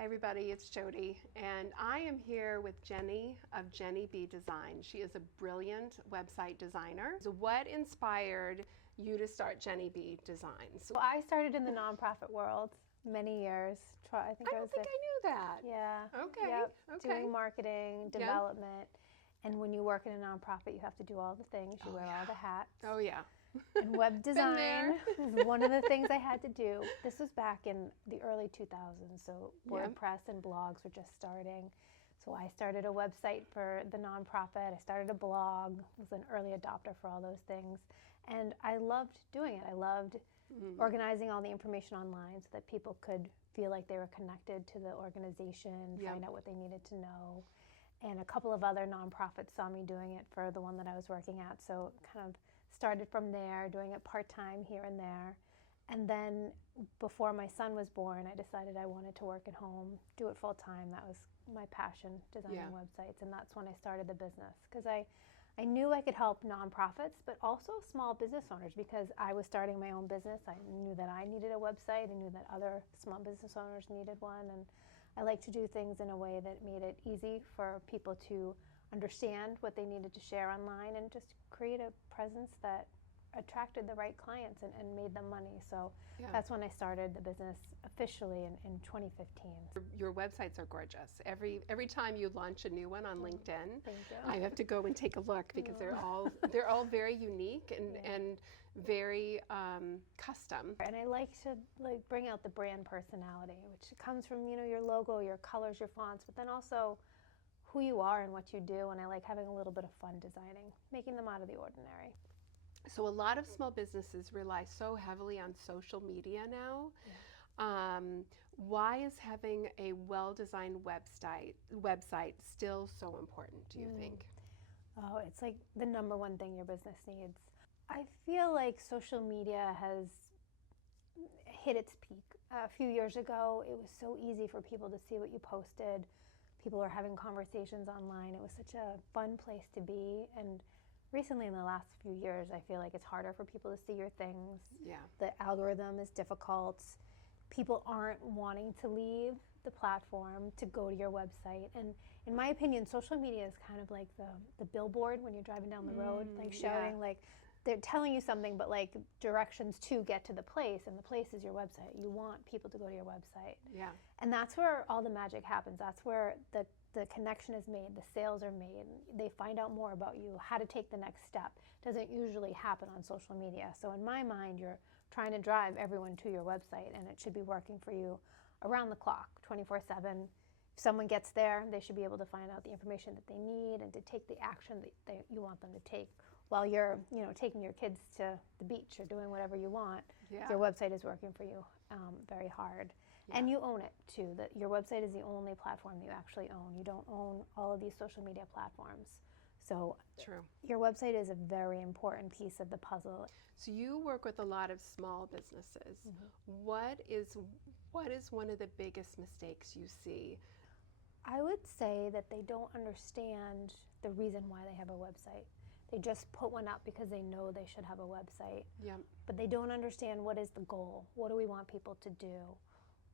Hi everybody, it's Jody, and I am here with Jenny of JennyB Design. She is a brilliant website designer. So what inspired you to start JennyB Designs? Well, I started in the nonprofit world many years. I don't think I knew that. Yeah. Okay. Yep. Okay. Doing marketing, development, and when you work in a nonprofit, you have to do all the things. You wear all the hats. Oh yeah. And web design was one of the things I had to do. This was back in the early 2000s, so WordPress and blogs were just starting. So I started a website for the nonprofit. I started a blog, was an early adopter for all those things. And I loved doing it. I loved organizing all the information online so that people could feel like they were connected to the organization, find out what they needed to know. And a couple of other nonprofits saw me doing it for the one that I was working at. So kind of started from there, doing it part-time here and there. And then before my son was born, I decided I wanted to work at home, do it full-time. That was my passion, designing websites. And that's when I started the business. Because I knew I could help nonprofits, but also small business owners, because I was starting my own business. I knew that I needed a website. I knew that other small business owners needed one. And I like to do things in a way that made it easy for people to understand what they needed to share online and just create a presence that attracted the right clients and made them money. So that's when I started the business officially in 2015. Your websites are gorgeous. Every time you launch a new one on LinkedIn, Thank you. I have to go and take a look because they're all very unique and very custom. And I like to bring out the brand personality, which comes from your logo, your colors, your fonts, but then also who you are and what you do. And I like having a little bit of fun designing, making them out of the ordinary. So a lot of small businesses rely so heavily on social media now. Why is having a well-designed website still so important, do you think? Oh, it's like the number one thing your business needs. I feel like social media has hit its peak. A few years ago, it was so easy for people to see what you posted. People were having conversations online. It was such a fun place to be. And recently, in the last few years, I feel like it's harder for people to see your things. Yeah. The algorithm is difficult. People aren't wanting to leave the platform to go to your website. And in my opinion, social media is kind of like the billboard when you're driving down the road, like shouting, like they're telling you something, but like directions to get to the place, and the place is your website. You want people to go to your website. Yeah. And that's where all the magic happens. That's where the connection is made, the sales are made, they find out more about you, how to take the next step. Doesn't usually happen on social media. So in my mind, you're trying to drive everyone to your website, and it should be working for you around the clock, 24/7. If someone gets there, they should be able to find out the information that they need and to take the action that you want them to take while you're taking your kids to the beach or doing whatever you want. Your website is working for you very hard. And you own it too. That your website is the only platform that you actually own. You don't own all of these social media platforms. So your website is a very important piece of the puzzle. So you work with a lot of small businesses. What is one of the biggest mistakes you see? I would say that they don't understand the reason why they have a website. They just put one up because they know they should have a website. But they don't understand what is the goal. What do we want people to do?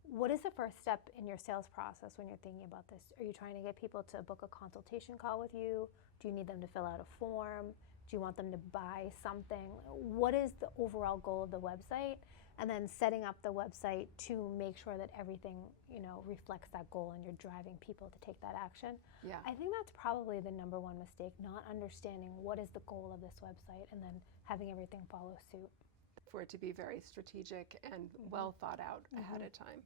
What is the first step in your sales process when you're thinking about this? Are you trying to get people to book a consultation call with you? Do you need them to fill out a form? Do you want them to buy something? What is the overall goal of the website? And then setting up the website to make sure that everything, reflects that goal and you're driving people to take that action. I think that's probably the number one mistake, not understanding what is the goal of this website and then having everything follow suit. For it to be very strategic and well thought out ahead of time.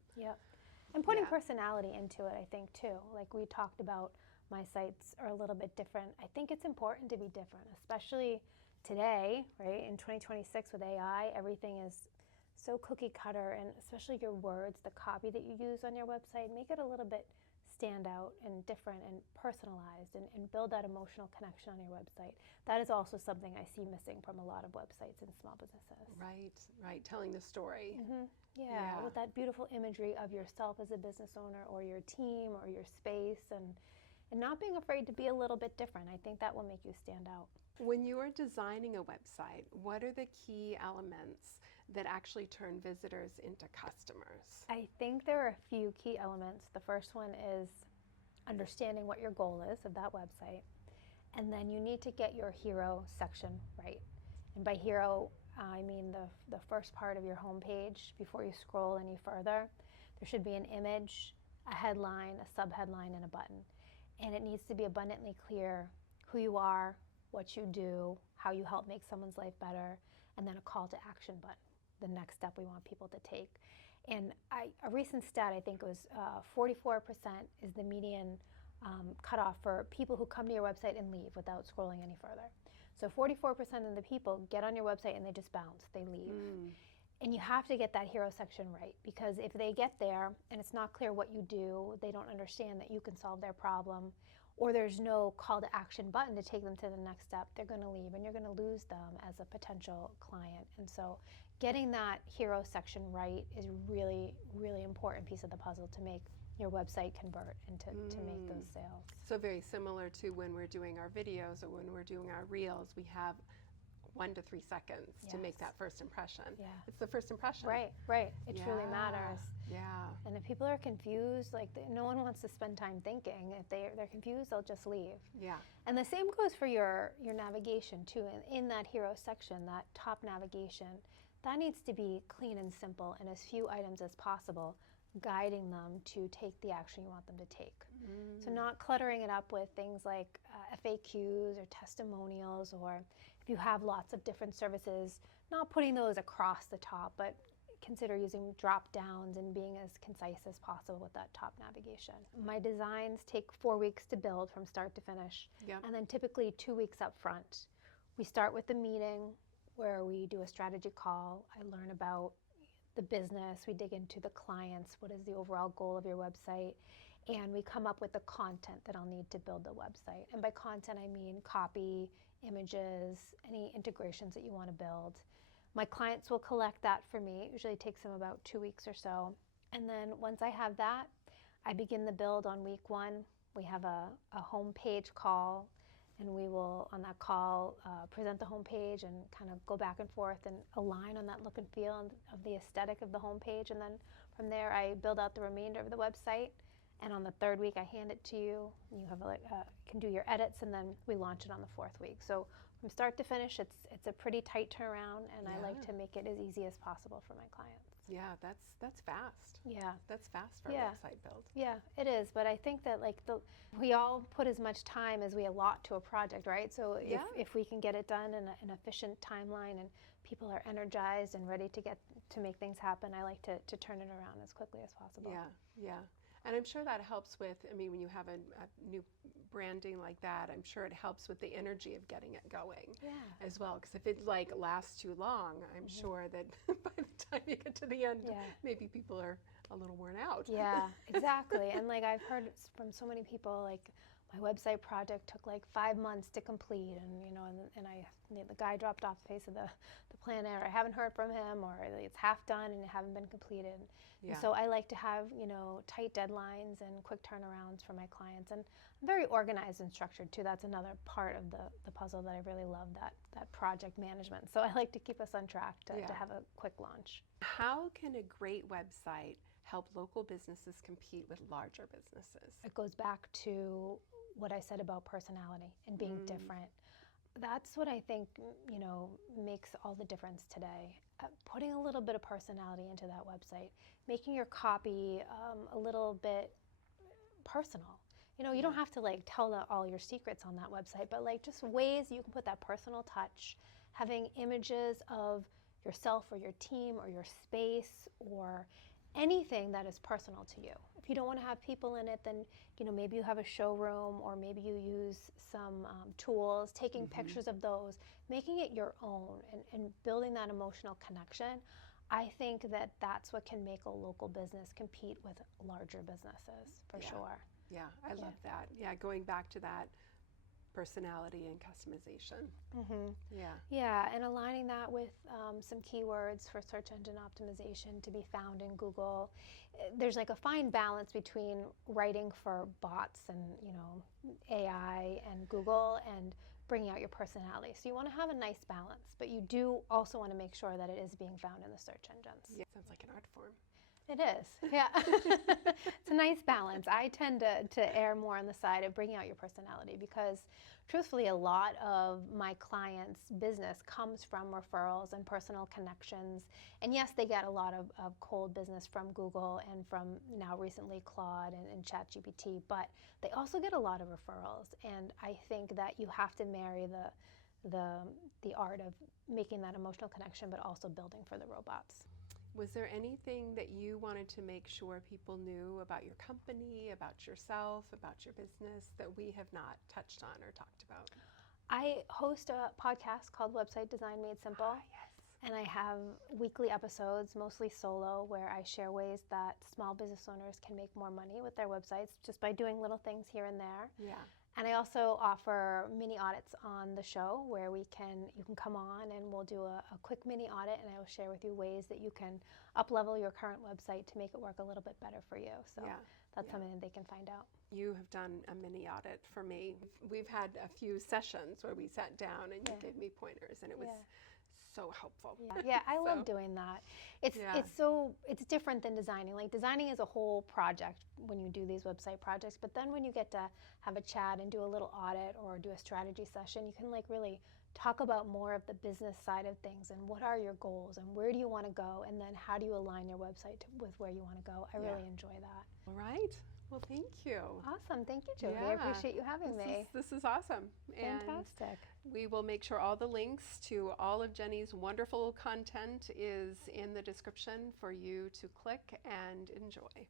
And putting personality into it, I think, too. Like we talked about, my sites are a little bit different. I think it's important to be different, especially today, right? In 2026 with AI, everything is so cookie cutter, and especially your words, the copy that you use on your website, make it a little bit stand out and different and personalized and build that emotional connection on your website. That is also something I see missing from a lot of websites and small businesses. Right, telling the story. Yeah, with that beautiful imagery of yourself as a business owner or your team or your space, and not being afraid to be a little bit different. I think that will make you stand out. When you are designing a website, what are the key elements that actually turn visitors into customers? I think there are a few key elements. The first one is understanding what your goal is of that website. And then you need to get your hero section right. And by hero, I mean the first part of your homepage before you scroll any further. There should be an image, a headline, a subheadline, and a button. And it needs to be abundantly clear who you are, what you do, how you help make someone's life better, and then a call to action button, the next step we want people to take. And a recent stat, I think it was 44% is the median cutoff for people who come to your website and leave without scrolling any further. So 44% of the people get on your website and they just bounce, they leave. And you have to get that hero section right, because if they get there and it's not clear what you do, they don't understand that you can solve their problem, or there's no call to action button to take them to the next step, they're going to leave and you're going to lose them as a potential client. And so getting that hero section right is really, really important piece of the puzzle to make your website convert and to make those sales. So very similar to when we're doing our videos or when we're doing our reels, we have 1 to 3 seconds to make that first impression. Yeah. It's the first impression. Right. It truly matters. Yeah. And if people are confused, like no one wants to spend time thinking. If they're confused, they'll just leave. Yeah. And the same goes for your navigation too. In that hero section, that top navigation, that needs to be clean and simple and as few items as possible, guiding them to take the action you want them to take. So not cluttering it up with things like FAQs or testimonials, or if you have lots of different services, not putting those across the top, but consider using drop downs and being as concise as possible with that top navigation. My designs take 4 weeks to build from start to finish, and then typically 2 weeks up front. We start with the meeting where we do a strategy call. I learn about the business, we dig into the clients, what is the overall goal of your website, and we come up with the content that I'll need to build the website. And by content, I mean copy, images, any integrations that you want to build. My clients will collect that for me. It usually takes them about 2 weeks or so. And then once I have that, I begin the build on week 1. We have a homepage call, and we will, on that call, present the homepage and kind of go back and forth and align on that look and feel of the aesthetic of the homepage. And then from there, I build out the remainder of the website. And on the 3rd week, I hand it to you. You have can do your edits, and then we launch it on the 4th week. So from start to finish, it's a pretty tight turnaround, and I like to make it as easy as possible for my clients. Yeah, that's fast. Yeah, that's fast for a website build. Yeah, it is. But I think that we all put as much time as we allot to a project, right? So if we can get it done in an efficient timeline and people are energized and ready to make things happen, I like to turn it around as quickly as possible. Yeah. And I'm sure that helps with, when you have a new branding like that, I'm sure it helps with the energy of getting it going as well. Because if it lasts too long, I'm sure that by the time you get to the end, maybe people are a little worn out. Yeah, exactly. And I've heard from so many people, my website project took 5 months to complete, and the guy dropped off the face of the planet, or I haven't heard from him, or it's half done and it haven't been completed. And so I like to have tight deadlines and quick turnarounds for my clients, and I'm very organized and structured too. That's another part of the puzzle that I really love, that project management. So I like to keep us on track to have a quick launch. How can a great website help local businesses compete with larger businesses? It goes back to what I said about personality and being different. That's what I think, makes all the difference today. Putting a little bit of personality into that website, making your copy a little bit personal. You don't have to tell all your secrets on that website, but just ways you can put that personal touch, having images of yourself or your team or your space or anything that is personal to you. If you don't want to have people in it, then maybe you have a showroom, or maybe you use some tools, taking pictures of those, making it your own, and building that emotional connection. I think that's what can make a local business compete with larger businesses, for sure. Yeah, I love that. Yeah, going back to that personality and customization. Yeah, and aligning that with some keywords for search engine optimization to be found in Google. There's a fine balance between writing for bots and AI and Google, and bringing out your personality. So you want to have a nice balance, but you do also want to make sure that it is being found in the search engines. Yeah, sounds like an art form. It is, yeah. It's a nice balance. I tend to err more on the side of bringing out your personality because, truthfully, a lot of my clients' business comes from referrals and personal connections. And yes, they get a lot of cold business from Google and from now recently Claude and ChatGPT, but they also get a lot of referrals. And I think that you have to marry the art of making that emotional connection, but also building for the robots. Was there anything that you wanted to make sure people knew about your company, about yourself, about your business that we have not touched on or talked about? I host a podcast called Website Design Made Simple. Yes. And I have weekly episodes, mostly solo, where I share ways that small business owners can make more money with their websites just by doing little things here and there. Yeah. And I also offer mini audits on the show where you can come on and we'll do a quick mini audit, and I will share with you ways that you can up-level your current website to make it work a little bit better for you. So that's something that they can find out. You have done a mini audit for me. We've had a few sessions where we sat down and you gave me pointers, and it was so helpful. Yeah, I love doing that. It's different than designing. Like, designing is a whole project when you do these website projects, but then when you get to have a chat and do a little audit or do a strategy session, you can like really talk about more of the business side of things and what are your goals and where do you want to go, and then how do you align your website with where you want to go. I really enjoy that. All right. Well, thank you. Awesome. Thank you, Jody. I appreciate you having me. This is awesome. Fantastic. And we will make sure all the links to all of Jenny's wonderful content is in the description for you to click and enjoy.